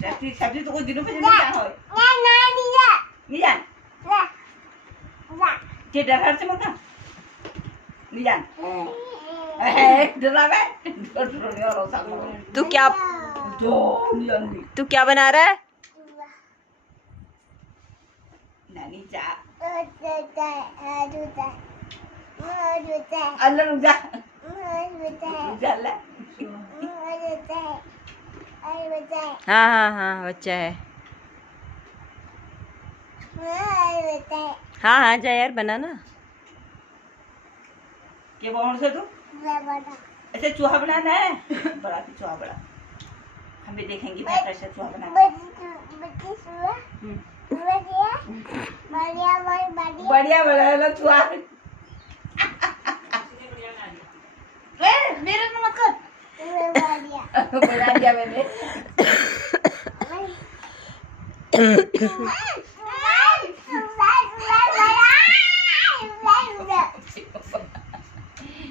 सब्जी तो कोई दिनों पे नहीं क्या हो नहीं जान ये डर से मत नहीं जान डरावे तू क्या बना रहा है? नानी जा अल्लाह रुक जा हाँ हाँ हाँ बच्चा है। हाँ हाँ जा यार बना ना। क्या बोल से तू ऐसे चूहा बनाना है बड़ा चूहा बड़ा हम भी देखेंगे मैं कैसे चूहा बनाना बढ़िया बड़ा चूहा मेरे में मत कर बना दिया मैंने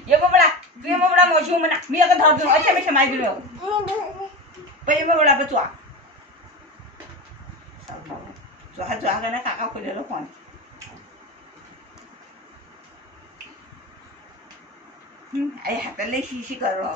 ये बड़ा मौसम बना मैं अगर धर दूं अच्छा मैं समाई दूं पे ये बड़ा बचवा चूहा का ना काका को ले लो फोन आई हाथ ले शीशी कर रहा